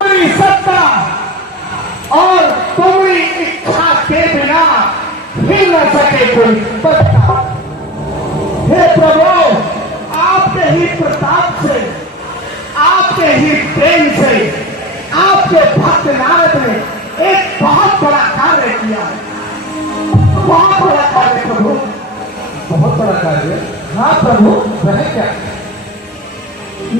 तुम्हारी सत्ता और तुम्हारी इच्छा के बिना हिल न सके कोई पत्ता। हे प्रभु, आपके ही प्रताप से, आपके ही प्रेम से, आपके भक्त नारद ने एक बहुत बड़ा कार्य किया है। बहुत बड़ा कार्य प्रभु, बहुत बड़ा कार्य। हाँ प्रभु, वह क्या?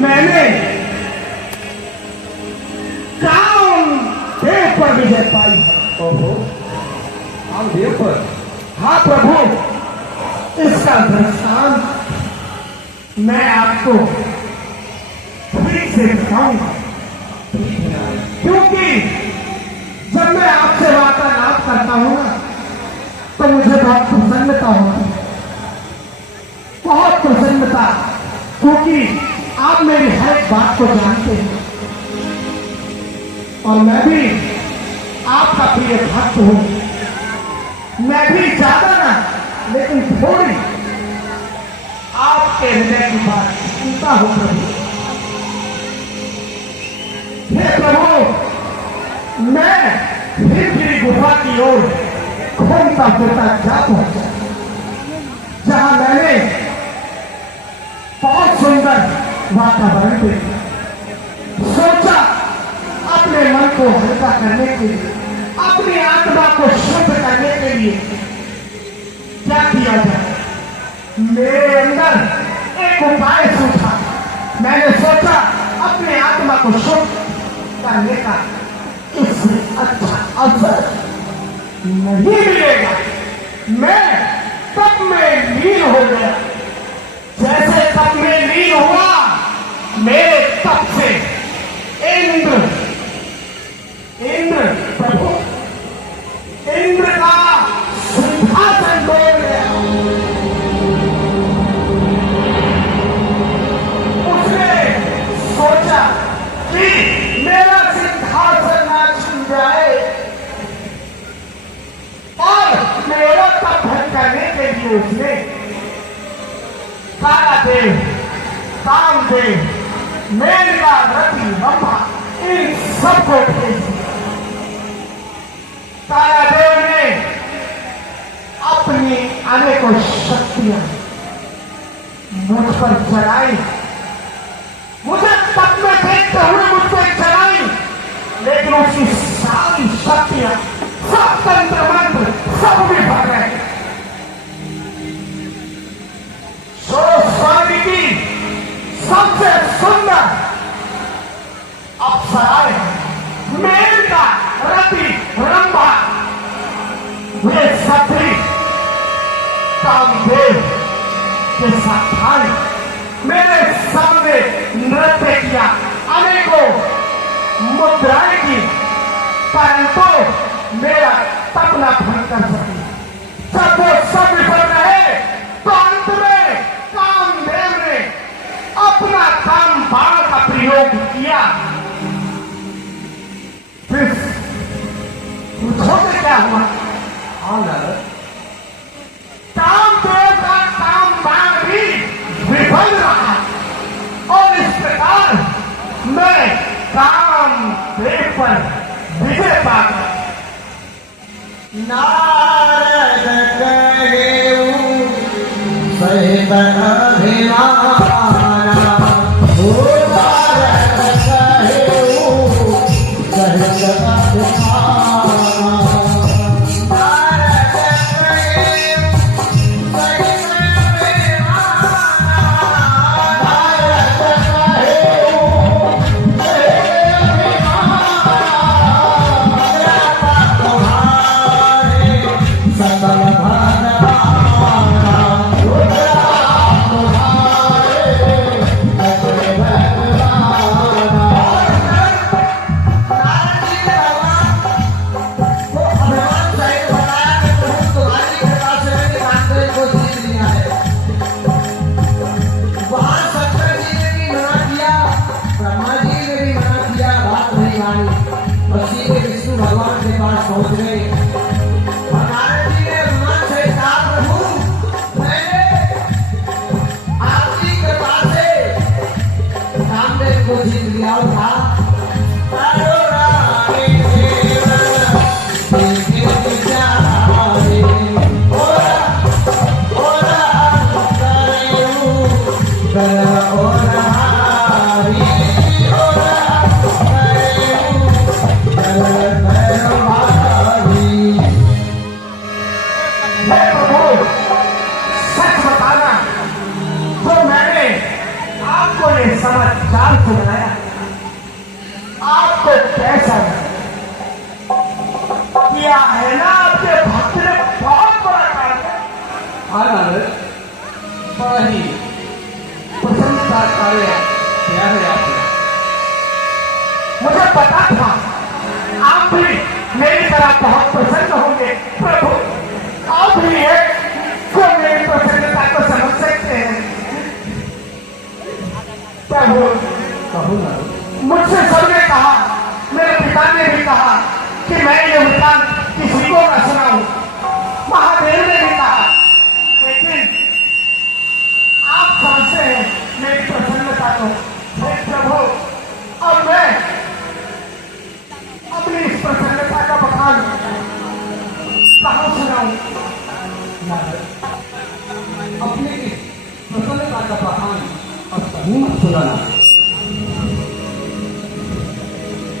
मैंने कामदेव पर विजय पाई है। ओहो, कामदेव पर? हाँ प्रभु, इसका दृष्टांत मैं आपको ठीक से बताऊंगा, क्योंकि जब मैं आपसे वार्तालाप करता हूं ना, तो मुझे बहुत प्रसन्नता होती है, बहुत प्रसन्नता, क्योंकि आप मेरी हर एक बात को जानते हैं और मैं भी आपका प्रिय भक्त हूं। मैं भी ज्यादा ना, लेकिन थोड़ी आपके हृदय की बात सुनता हूं प्रभु। हे प्रभु, मैं फिर गुफा की ओर घूमता फिरता जा पहुंचा, जहां मैंने बहुत सुंदर वातावरण देखा। सोचा अपने मन को हल्का करने के लिए, अपनी आत्मा को शुद्ध करने के लिए क्या किया जाए। मेरे अंदर एक उपाय सूझा। मैंने सोचा अपने आत्मा को शुद्ध करने का इससे अच्छा अवसर नहीं मिलेगा। मैं तप में लीन हो गया। जैसे तप में लीन हुआ, मेरे तप से इंद्र प्रभु, इंद्र का सिंहासन डोल गया। उसने सोचा कि मेरा सिंहासन ना छूट जाए और मेरा तप करने के लिए उसने कालादेव, कामदेव, मेनका, रति, रंभा, इन सबको भेज दिया। कालादेव ने अपनी अनेकों शक्तियां मुझ पर चलाई, मुझे तप में देखते हुए मुझ पर चलाई, लेकिन उसकी सारी शक्तियां, सब तंत्र मंत्र सब विफल गए। स्वामी की सबसे सुंदर अप्सराएं, मेनका, रति, रंभा, वे सभी कामदेव के साथ आए, मेरे सामने नृत्य किया, अनेकों मुद्राएं की, परंतु मेरा तप न भंग कर सकी। जब वो सब विफल रहे, तो अंत में कामदेव ने अपना काम बाण का प्रयोग किया। फिर पूछोगे क्या हुआ? हाँ नारद, कामदेव का काम बाण भी विफल रहा और इस प्रकार मैं कामदेव पर विजय पा गया। नारद कहेऊ सहित अभिमाना, ओ नारद कहेऊ सहित अभिमाना। भगवान के पास पहुंच गए। नारद जी ने हनुमान से कहा, प्रभु मैंने आपकी कृपा से कामदेव को जीत लिया था। आपको कैसा किया है ना आपके भक्त ने बहुत बड़ा काम है। हाँ नारद, बड़ा ही प्रसन्नता कार्य किया है आपने। मुझे पता था आप भी मेरी तरह बहुत प्रसन्न होंगे। प्रभु आप भी एक को मेरी प्रसन्नता को समझ सकते हैं। प्रभु कहूँ नारद, मुझसे सबने कहा, मेरे पिता ने भी कहा कि मैं ये वृतांत किसी को न सुनाऊं। महादेव ने भी कहा, लेकिन आप समझते हैं मेरी प्रसन्नता को। हे प्रभु, अब मैं अपनी इस प्रसन्नता का बखान कहाँ सुनाऊं? नारद, अपने इस प्रसन्नता का बखान अब कहीं मत सुनाना।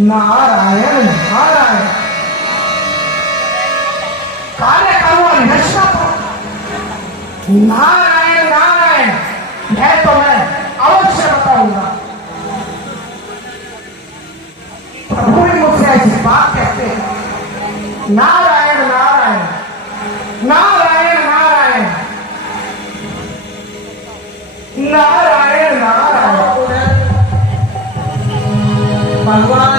नारायण नारायण, कार्य करूँ निष्ठा पर। नारायण नारायण, यह तो मैं अवश्य बताऊंगा। प्रभु ही मुझसे ऐसी बात कहते हैं। नारायण नारायण नारायण नारायण नारायण नारायण। भगवान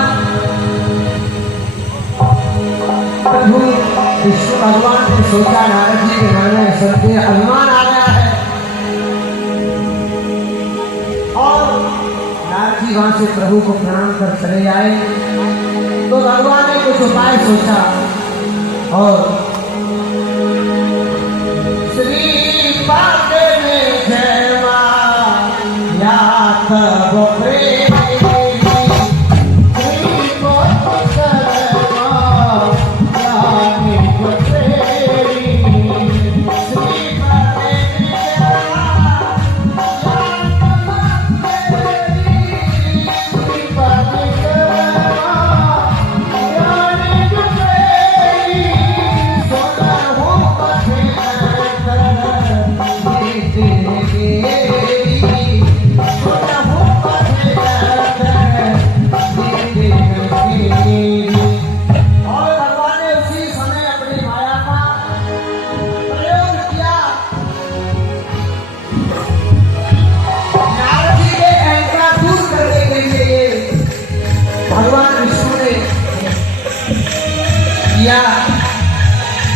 प्रभु विष्णु भगवान ने सोचा नारद जी के घर में सबके अभिमान आ गया है, और नारद जी वहां से प्रभु को प्रणाम कर चले आए। तो भगवान ने कुछ उपाय सोचा और श्रीपाद में जय मां या तब प्रेम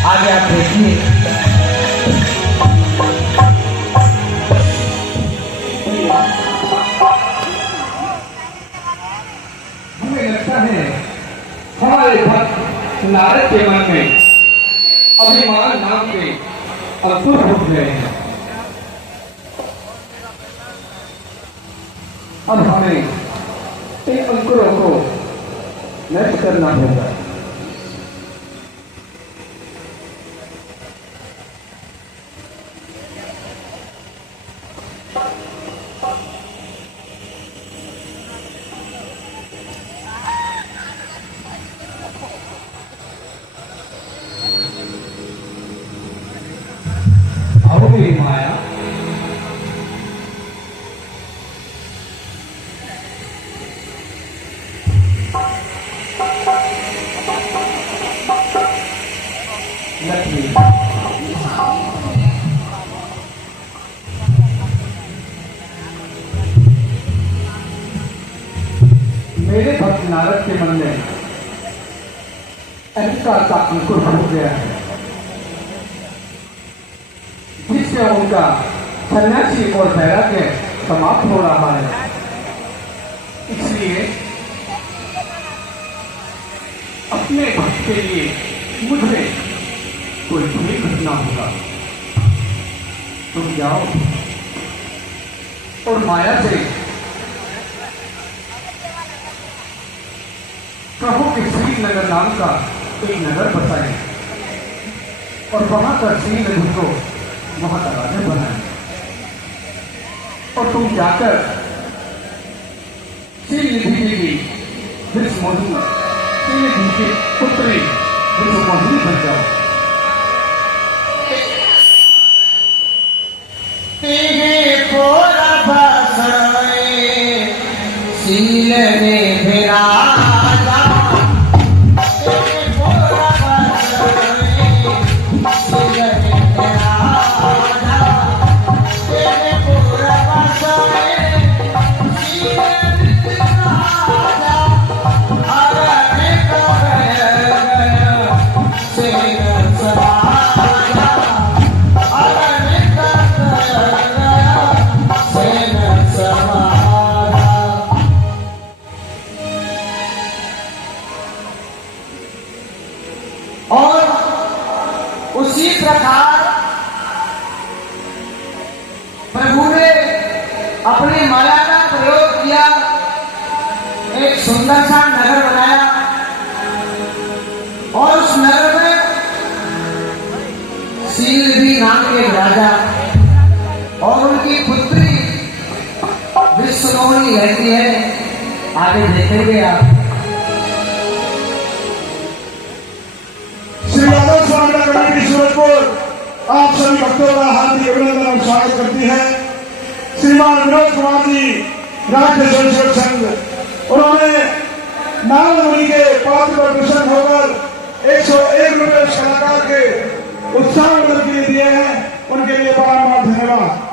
आगे आप देखिए। हमें लगता है हमारे भक्त नारद के मन में अभिमान नाम के अंकुर फूट गए हैं। अब हमें इन अंकुरों को नष्ट करना होगा। अब मेरी माया लक्ष्मी, मेरे भक्त नारद के मन में अहंकार का अंकुर फूट गया है, जिससे उनका सन्यासी और वैराग्य समाप्त हो रहा है। इसलिए अपने भक्त के लिए मुझे कोई भी घटना होगा। तुम जाओ और माया से कहो कि श्रीनगर नाम का एक नगर बसाए और वहां का श्रीनगर को वहां का राजा बनाए, और तुम जाकर श्रीनिधि जी की विश्वमोहिनी, श्रीनिधि की पुत्री विश्वमोहिनी बन जाओ। शील ने फिरा और उसी प्रकार प्रभु ने अपनी माया का प्रयोग किया, एक सुंदर सा नगर बनाया और उस नगर में शीलनिधि नाम के एक राजा और उनकी पुत्री विश्वमोहिनी रहती है। आगे देखेंगे आप। श्री राधा स्वामी कमेटी सूरजपुर आप सभी भक्तों का हार्दिक अभिनंदन और स्वागत करती है। श्रीमान विनोद कुमार जी राज्य स्वयंसेवक संघ, उन्होंने नारद मुनि के पात्र पर प्रसन्न होकर 101 रुपये उस कलाकार के उत्साह के लिए दिए हैं, उनके लिए बड़ा धन्यवाद।